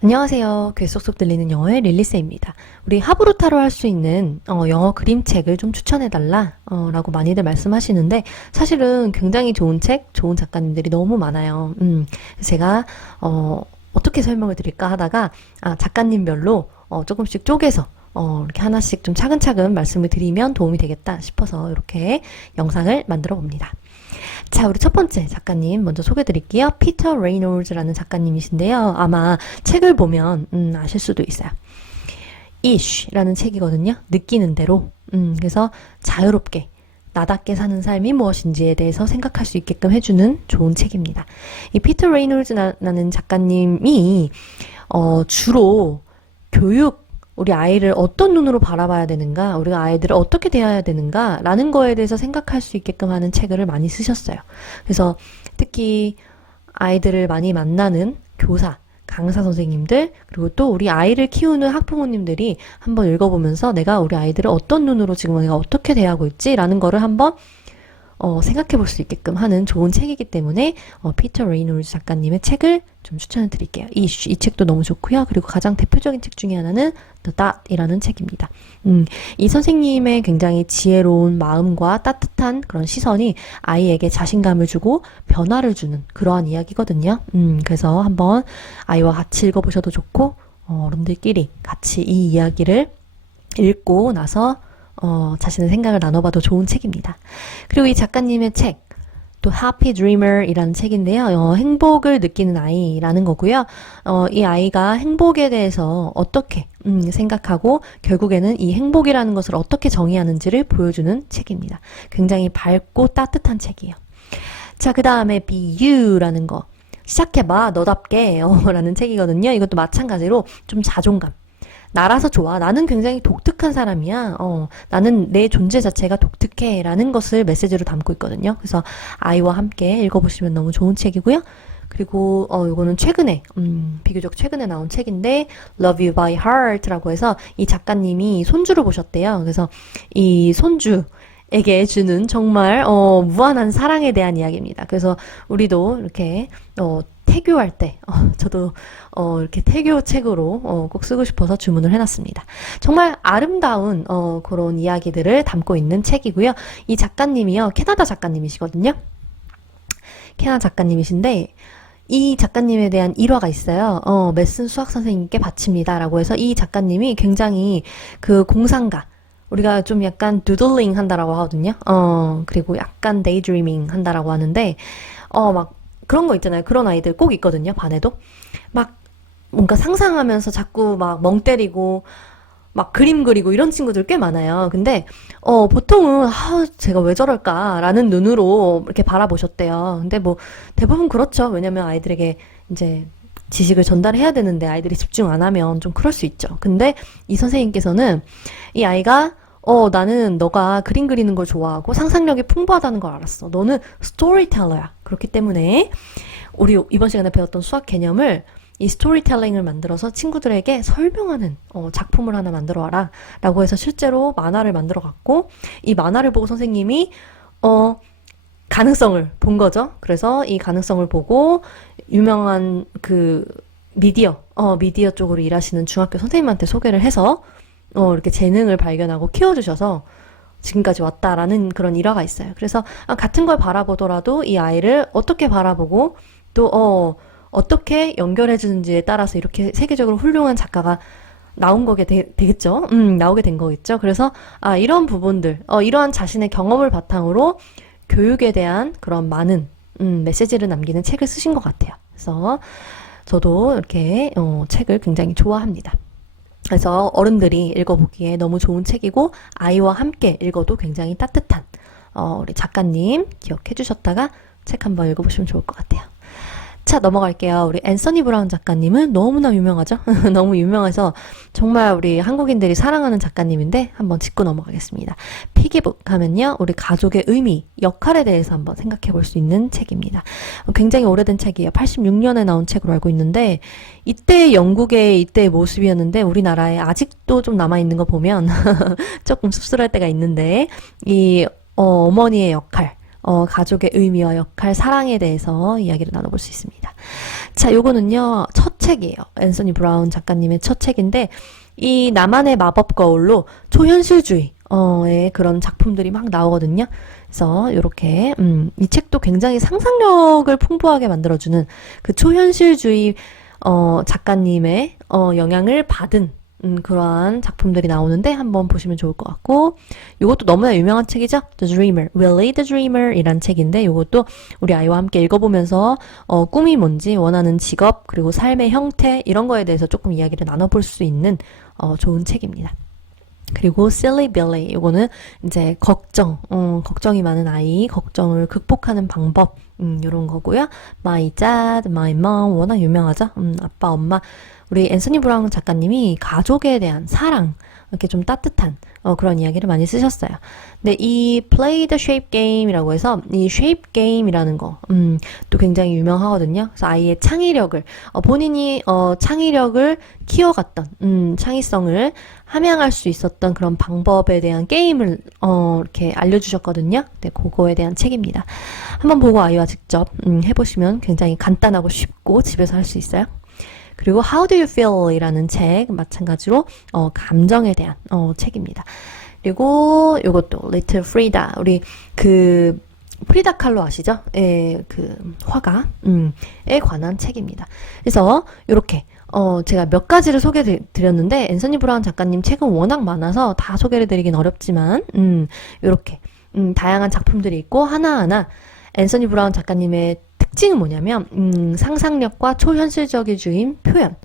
안녕하세요. 귀에 쏙쏙 들리는 영어의 릴리세입니다. 우리 하브루타로 할 수 있는 영어 그림책을 좀 추천해달라 라고 많이들 말씀하시는데 사실은 굉장히 좋은 책, 좋은 작가님들이 너무 많아요. 제가 어떻게 설명을 드릴까 하다가 작가님별로 조금씩 쪼개서 이렇게 하나씩 좀 차근차근 말씀을 드리면 도움이 되겠다 싶어서 이렇게 영상을 만들어 봅니다. 자, 우리 첫 번째 작가님 먼저 소개해 드릴게요. 피터 레이놀즈라는 작가님이신데요. 아마 책을 보면 아실 수도 있어요. Ish라는 책이거든요. 느끼는 대로. 그래서 자유롭게 나답게 사는 삶이 무엇인지에 대해서 생각할 수 있게끔 해주는 좋은 책입니다. 이 피터 레이놀즈라는 작가님이 주로 교육 우리 아이를 어떤 눈으로 바라봐야 되는가, 우리가 아이들을 어떻게 대해야 되는가, 라는 거에 대해서 생각할 수 있게끔 하는 책을 많이 쓰셨어요. 그래서 특히 아이들을 많이 만나는 교사, 강사 선생님들, 그리고 또 우리 아이를 키우는 학부모님들이 한번 읽어보면서 내가 우리 아이들을 어떤 눈으로 지금 내가 어떻게 대하고 있지? 라는 거를 한번 생각해 볼 수 있게끔 하는 좋은 책이기 때문에 피터 레이놀즈 작가님의 책을 좀 추천해 드릴게요. 이 책도 너무 좋고요. 그리고 가장 대표적인 책 중에 하나는 The Dot이라는 책입니다. 이 선생님의 굉장히 지혜로운 마음과 따뜻한 그런 시선이 아이에게 자신감을 주고 변화를 주는 그러한 이야기거든요. 그래서 한번 아이와 같이 읽어보셔도 좋고 어른들끼리 같이 이 이야기를 읽고 나서 자신의 생각을 나눠봐도 좋은 책입니다. 그리고 이 작가님의 책, 또 Happy Dreamer이라는 책인데요. 행복을 느끼는 아이라는 거고요. 이 아이가 행복에 대해서 어떻게 생각하고 결국에는 이 행복이라는 것을 어떻게 정의하는지를 보여주는 책입니다. 굉장히 밝고 따뜻한 책이에요. 자, 그 다음에 Be You라는 거. 시작해봐, 너답게 라는 책이거든요. 이것도 마찬가지로 좀 자존감. 나라서 좋아. 나는 굉장히 독특한 사람이야. 나는 내 존재 자체가 독특해. 라는 것을 메시지로 담고 있거든요. 그래서 아이와 함께 읽어보시면 너무 좋은 책이고요. 그리고 이거는 최근에 비교적 최근에 나온 책인데 Love You by Heart라고 해서 이 작가님이 손주를 보셨대요. 그래서 이 손주에게 주는 정말 무한한 사랑에 대한 이야기입니다. 그래서 우리도 이렇게 태교할 때 저도 이렇게 태교 책으로 꼭 쓰고 싶어서 주문을 해놨습니다. 정말 아름다운 그런 이야기들을 담고 있는 책이고요. 이 작가님이요, 캐나다 작가님이시거든요. 캐나다 작가님이신데 이 작가님에 대한 일화가 있어요. 메슨 수학 선생님께 바칩니다 라고 해서 이 작가님이 굉장히 그 공상가, 우리가 좀 약간 두들링 한다라고 하거든요. 그리고 약간 데이드리밍 한다라고 하는데 막 그런 거 있잖아요. 그런 아이들 꼭 있거든요. 반에도. 막 뭔가 상상하면서 자꾸 막 멍 때리고 막 그림 그리고 이런 친구들 꽤 많아요. 근데 보통은 제가 왜 저럴까라는 눈으로 이렇게 바라보셨대요. 근데 뭐 대부분 그렇죠. 왜냐면 아이들에게 이제 지식을 전달해야 되는데 아이들이 집중 안 하면 좀 그럴 수 있죠. 근데 이 선생님께서는 이 아이가 나는 너가 그림 그리는 걸 좋아하고 상상력이 풍부하다는 걸 알았어. 너는 스토리텔러야. 그렇기 때문에 우리 이번 시간에 배웠던 수학 개념을 이 스토리텔링을 만들어서 친구들에게 설명하는 작품을 하나 만들어 와라 라고 해서 실제로 만화를 만들어 갔고 이 만화를 보고 선생님이 가능성을 본 거죠. 그래서 이 가능성을 보고 유명한 그 미디어 쪽으로 일하시는 중학교 선생님한테 소개를 해서 이렇게 재능을 발견하고 키워주셔서 지금까지 왔다라는 그런 일화가 있어요. 그래서 같은 걸 바라보더라도 이 아이를 어떻게 바라보고 또 어떻게 연결해주는지에 따라서 이렇게 세계적으로 훌륭한 작가가 나온 거게 되겠죠. 나오게 된 거겠죠. 그래서 이런 부분들, 이러한 자신의 경험을 바탕으로 교육에 대한 그런 많은 메시지를 남기는 책을 쓰신 것 같아요. 그래서 저도 이렇게 책을 굉장히 좋아합니다. 그래서 어른들이 읽어보기에 너무 좋은 책이고 아이와 함께 읽어도 굉장히 따뜻한 우리 작가님 기억해 주셨다가 책 한번 읽어보시면 좋을 것 같아요. 자, 넘어갈게요. 우리 앤서니 브라운 작가님은 너무나 유명하죠? 너무 유명해서 정말 우리 한국인들이 사랑하는 작가님인데 한번 짚고 넘어가겠습니다. 피기북 하면요, 우리 가족의 의미, 역할에 대해서 한번 생각해 볼 수 있는 책입니다. 굉장히 오래된 책이에요. 86년에 나온 책으로 알고 있는데 이때 영국의 이때의 모습이었는데 우리나라에 아직도 좀 남아있는 거 보면 조금 씁쓸할 때가 있는데 이 어머니의 역할, 가족의 의미와 역할, 사랑에 대해서 이야기를 나눠볼 수 있습니다. 자, 요거는요, 첫 책이에요. 앤서니 브라운 작가님의 첫 책인데 이 나만의 마법 거울로 초현실주의 의 그런 작품들이 막 나오거든요. 그래서 이렇게 이 책도 굉장히 상상력을 풍부하게 만들어주는 그 초현실주의 작가님의 영향을 받은 그러한 작품들이 나오는데 한번 보시면 좋을 것 같고, 이것도 너무나 유명한 책이죠. The Dreamer, Willie the Dreamer 이란 책인데 이것도 우리 아이와 함께 읽어보면서 꿈이 뭔지, 원하는 직업, 그리고 삶의 형태 이런 거에 대해서 조금 이야기를 나눠볼 수 있는 좋은 책입니다. 그리고 Silly Billy, 이거는 이제 걱정이 많은 아이, 걱정을 극복하는 방법, 이런 거고요. My Dad, My Mom, 워낙 유명하죠. 아빠, 엄마. 우리 앤서니 브라운 작가님이 가족에 대한 사랑, 이렇게 좀 따뜻한 그런 이야기를 많이 쓰셨어요. 근데 이 Play the Shape Game이라고 해서 이 Shape Game이라는 거, 또 굉장히 유명하거든요. 그래서 아이의 창의력을 본인이 창의력을 키워갔던 창의성을 함양할 수 있었던 그런 방법에 대한 게임을 이렇게 알려주셨거든요. 네, 그거에 대한 책입니다. 한번 보고 아이와 직접 해보시면 굉장히 간단하고 쉽고 집에서 할 수 있어요. 그리고 How Do You Feel? 이라는 책, 마찬가지로 감정에 대한 책입니다. 그리고 요것도 Little Frida, 우리 그 프리다 칼로 아시죠? 예, 그 화가에 관한 책입니다. 그래서 이렇게 제가 몇 가지를 소개해 드렸는데 앤서니 브라운 작가님 책은 워낙 많아서 다 소개를 드리긴 어렵지만 이렇게 다양한 작품들이 있고 하나하나 앤서니 브라운 작가님의 특징은 뭐냐면 상상력과 초현실적인 표현,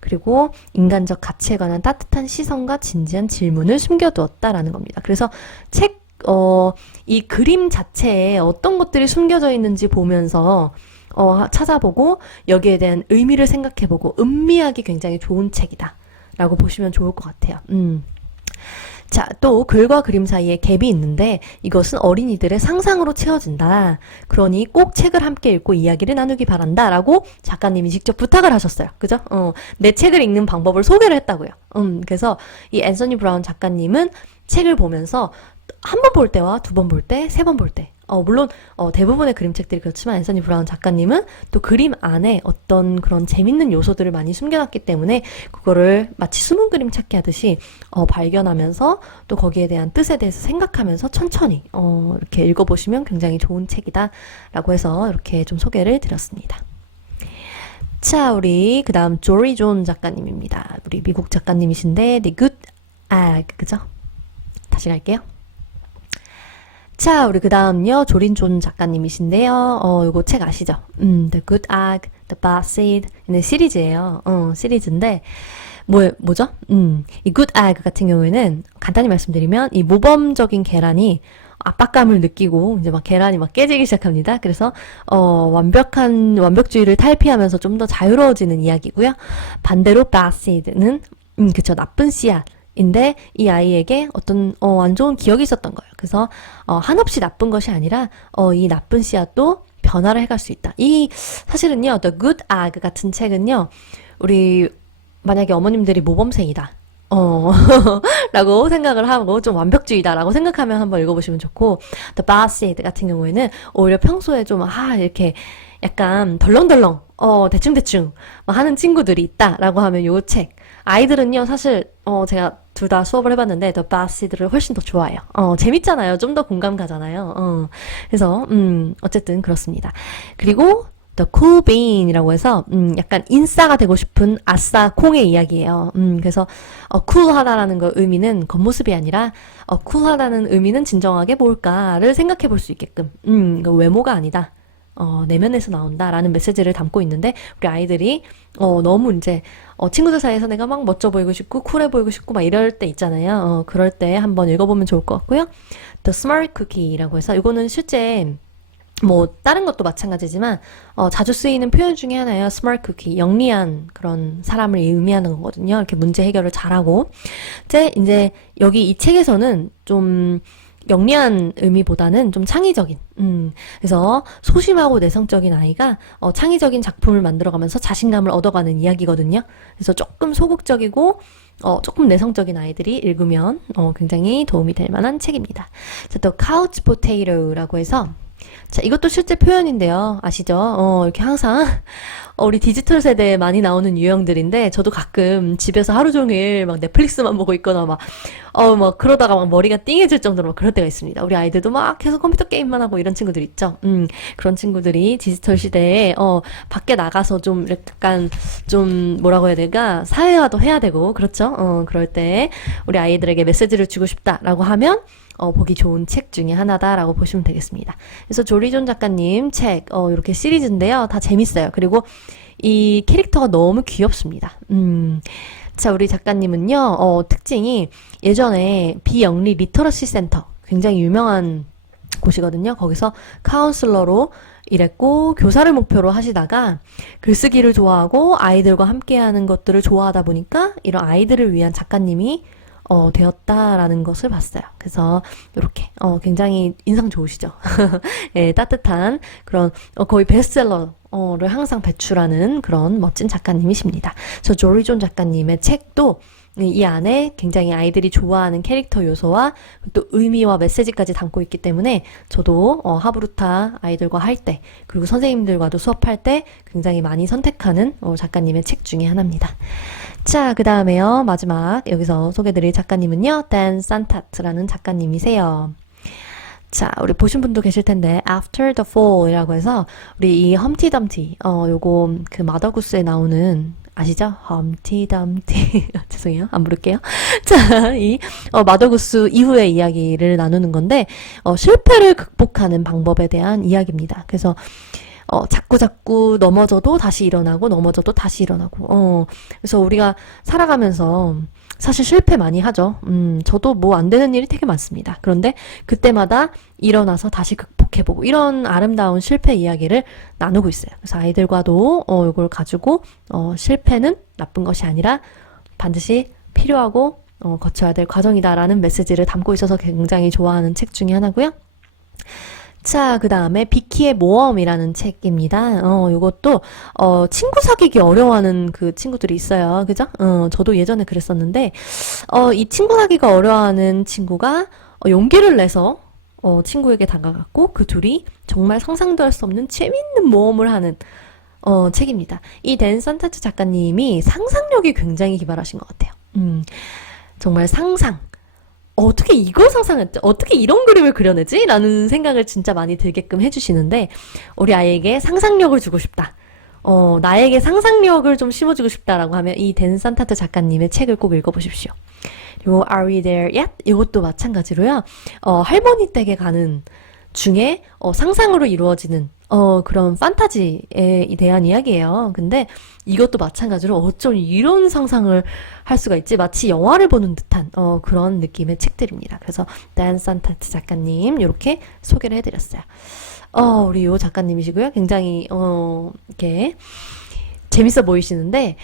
그리고 인간적 가치에 관한 따뜻한 시선과 진지한 질문을 숨겨두었다라는 겁니다. 그래서 이 그림 자체에 어떤 것들이 숨겨져 있는지 보면서 찾아보고 여기에 대한 의미를 생각해보고 음미하기 굉장히 좋은 책이다 라고 보시면 좋을 것 같아요. 자, 또 글과 그림 사이에 갭이 있는데 이것은 어린이들의 상상으로 채워진다. 그러니 꼭 책을 함께 읽고 이야기를 나누기 바란다 라고 작가님이 직접 부탁을 하셨어요. 그죠? 내 책을 읽는 방법을 소개를 했다고요. 그래서 이 앤서니 브라운 작가님은 책을 보면서 한 번 볼 때와 두 번 볼 때, 세 번 볼 때, 물론 대부분의 그림책들이 그렇지만 앤서니 브라운 작가님은 또 그림 안에 어떤 그런 재밌는 요소들을 많이 숨겨놨기 때문에 그거를 마치 숨은 그림 찾기 하듯이 발견하면서 또 거기에 대한 뜻에 대해서 생각하면서 천천히 이렇게 읽어보시면 굉장히 좋은 책이다 라고 해서 이렇게 좀 소개를 드렸습니다. 자, 우리 그 다음 조리 존 작가님입니다. 우리 미국 작가님이신데 The Good Egg, 그죠? 다시 갈게요. 자, 우리 그 다음요, 조린 존 작가님이신데요. 요거 책 아시죠? The Good Egg, The Bad Seed. 네, 시리즈예요. 시리즈인데, 뭐죠? 이 Good Egg 같은 경우에는 간단히 말씀드리면, 이 모범적인 계란이 압박감을 느끼고, 이제 막 계란이 막 깨지기 시작합니다. 그래서, 완벽주의를 탈피하면서 좀 더 자유로워지는 이야기고요. 반대로 Bad Seed는, 그쵸, 나쁜 씨앗. 인데 이 아이에게 어떤 안 좋은 기억이 있었던 거예요. 그래서 한없이 나쁜 것이 아니라 이 나쁜 씨앗도 변화를 해갈 수 있다. 이 사실은요, The Good Egg 같은 책은요, 우리 만약에 어머님들이 모범생이다. 라고 생각을 하고 좀 완벽주의다라고 생각하면 한번 읽어보시면 좋고, The Bad Seed 같은 경우에는 오히려 평소에 좀 이렇게 약간 덜렁덜렁 대충대충 하는 친구들이 있다라고 하면 요 책, 아이들은요 사실 제가 둘 다 수업을 해봤는데 The Bad Seed를 훨씬 더 좋아해요. 재밌잖아요. 좀 더 공감 가잖아요. 그래서 어쨌든 그렇습니다. 그리고 The Cool Bean이라고 해서 약간 인싸가 되고 싶은 아싸 콩의 이야기예요. 그래서 쿨하다라는 거 의미는 겉모습이 아니라 쿨하다는 의미는 진정하게 뭘까를 생각해 볼 수 있게끔 외모가 아니다. 내면에서 나온다라는 메시지를 담고 있는데 우리 아이들이 너무 이제 친구들 사이에서 내가 막 멋져 보이고 싶고 쿨해 보이고 싶고 막 이럴 때 있잖아요. 그럴 때 한번 읽어보면 좋을 것 같고요. The Smart Cookie라고 해서 이거는 실제 다른 것도 마찬가지지만 자주 쓰이는 표현 중에 하나예요. Smart Cookie, 영리한 그런 사람을 의미하는 거거든요. 이렇게 문제 해결을 잘하고 이제 여기 이 책에서는 좀 영리한 의미보다는 좀 창의적인, 그래서 소심하고 내성적인 아이가 창의적인 작품을 만들어가면서 자신감을 얻어가는 이야기거든요. 그래서 조금 소극적이고 조금 내성적인 아이들이 읽으면 굉장히 도움이 될 만한 책입니다. 자, 또 Couch Potato라고 해서 자, 이것도 실제 표현인데요. 아시죠? 이렇게 항상 우리 디지털 세대에 많이 나오는 유형들인데 저도 가끔 집에서 하루 종일 막 넷플릭스만 보고 있거나 막 그러다가 막 머리가 띵해질 정도로 막 그럴 때가 있습니다. 우리 아이들도 막 계속 컴퓨터 게임만 하고 이런 친구들 있죠. 그런 친구들이 디지털 시대에 밖에 나가서 좀 약간 좀 뭐라고 해야 될까? 사회화도 해야 되고 그렇죠? 그럴 때 우리 아이들에게 메시지를 주고 싶다라고 하면 보기 좋은 책 중에 하나다라고 보시면 되겠습니다. 그래서 조리존 작가님 책, 이렇게 시리즈인데요. 다 재밌어요. 그리고 이 캐릭터가 너무 귀엽습니다. 자, 우리 작가님은요, 특징이 예전에 비영리 리터러시 센터, 굉장히 유명한 곳이거든요. 거기서 카운슬러로 일했고, 교사를 목표로 하시다가 글쓰기를 좋아하고 아이들과 함께하는 것들을 좋아하다 보니까 이런 아이들을 위한 작가님이 되었다라는 것을 봤어요. 그래서 이렇게 굉장히 인상 좋으시죠? 예, 따뜻한 그런 거의 베스트셀러를 항상 배출하는 그런 멋진 작가님이십니다. 저 조리존 작가님의 책도 이 안에 굉장히 아이들이 좋아하는 캐릭터 요소와 또 의미와 메시지까지 담고 있기 때문에 저도 하브루타 아이들과 할 때 그리고 선생님들과도 수업할 때 굉장히 많이 선택하는 작가님의 책 중에 하나입니다. 자, 그 다음에요. 마지막 여기서 소개드릴 작가님은요. 댄 산타트라는 작가님이세요. 자, 우리 보신 분도 계실 텐데 After the Fall이라고 해서 우리 이 험티덤티 요거 그 마더구스에 나오는 아시죠? 험티덤티 죄송해요. 안 부를게요. 자, 이 마더구스 이후의 이야기를 나누는 건데 실패를 극복하는 방법에 대한 이야기입니다. 그래서 자꾸 넘어져도 다시 일어나고, 넘어져도 다시 일어나고, 그래서 우리가 살아가면서 사실 실패 많이 하죠. 저도 뭐 안 되는 일이 되게 많습니다. 그런데 그때마다 일어나서 다시 극복해보고, 이런 아름다운 실패 이야기를 나누고 있어요. 그래서 아이들과도, 이걸 가지고, 실패는 나쁜 것이 아니라 반드시 필요하고, 거쳐야 될 과정이다라는 메시지를 담고 있어서 굉장히 좋아하는 책 중에 하나고요. 자, 그 다음에 비키의 모험이라는 책입니다. 요것도, 친구 사귀기 어려워하는 그 친구들이 있어요. 그죠? 저도 예전에 그랬었는데, 이 친구 사귀기가 어려워하는 친구가 용기를 내서, 친구에게 다가갔고, 그 둘이 정말 상상도 할 수 없는 재밌는 모험을 하는, 책입니다. 이 댄 산타트 작가님이 상상력이 굉장히 기발하신 것 같아요. 정말 상상. 어떻게 이걸 상상했지? 어떻게 이런 그림을 그려내지? 라는 생각을 진짜 많이 들게끔 해주시는데, 우리 아이에게 상상력을 주고 싶다. 나에게 상상력을 좀 심어주고 싶다라고 하면 이 댄 산타트 작가님의 책을 꼭 읽어보십시오. 그리고 Are We There Yet? 이것도 마찬가지로요. 할머니 댁에 가는 중에 상상으로 이루어지는 그런 판타지에 대한 이야기예요. 근데 이것도 마찬가지로 어쩜 이런 상상을 할 수가 있지? 마치 영화를 보는 듯한 그런 느낌의 책들입니다. 그래서 댄 산타트 작가님 이렇게 소개를 해드렸어요. 우리 요 작가님이시고요. 굉장히 이렇게 재밌어 보이시는데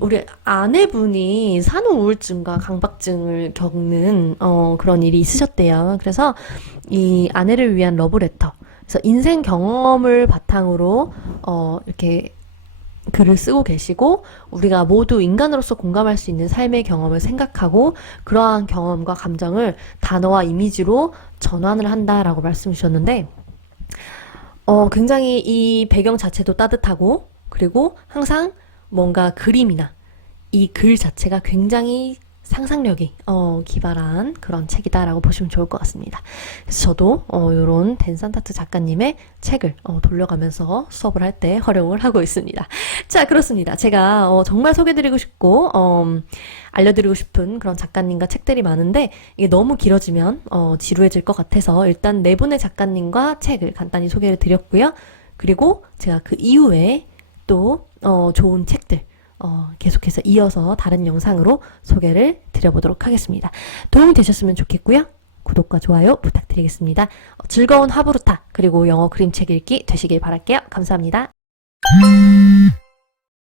우리 아내분이 산후 우울증과 강박증을 겪는 그런 일이 있으셨대요. 그래서 이 아내를 위한 러브레터. 그래서 인생 경험을 바탕으로 이렇게 글을 쓰고 계시고 우리가 모두 인간으로서 공감할 수 있는 삶의 경험을 생각하고 그러한 경험과 감정을 단어와 이미지로 전환을 한다라고 말씀 주셨는데 굉장히 이 배경 자체도 따뜻하고 그리고 항상 뭔가 그림이나 이 글 자체가 굉장히 상상력이 기발한 그런 책이다라고 보시면 좋을 것 같습니다. 그래서 저도 요런 댄 산타트 작가님의 책을 돌려가면서 수업을 할 때 활용을 하고 있습니다. 자, 그렇습니다. 제가 정말 소개드리고 싶고 알려드리고 싶은 그런 작가님과 책들이 많은데 이게 너무 길어지면 지루해질 것 같아서 일단 네 분의 작가님과 책을 간단히 소개를 드렸고요. 그리고 제가 그 이후에 또 좋은 책들 계속해서 이어서 다른 영상으로 소개를 드려보도록 하겠습니다. 도움이 되셨으면 좋겠고요. 구독과 좋아요 부탁드리겠습니다. 즐거운 하브루타 그리고 영어 그림책 읽기 되시길 바랄게요. 감사합니다.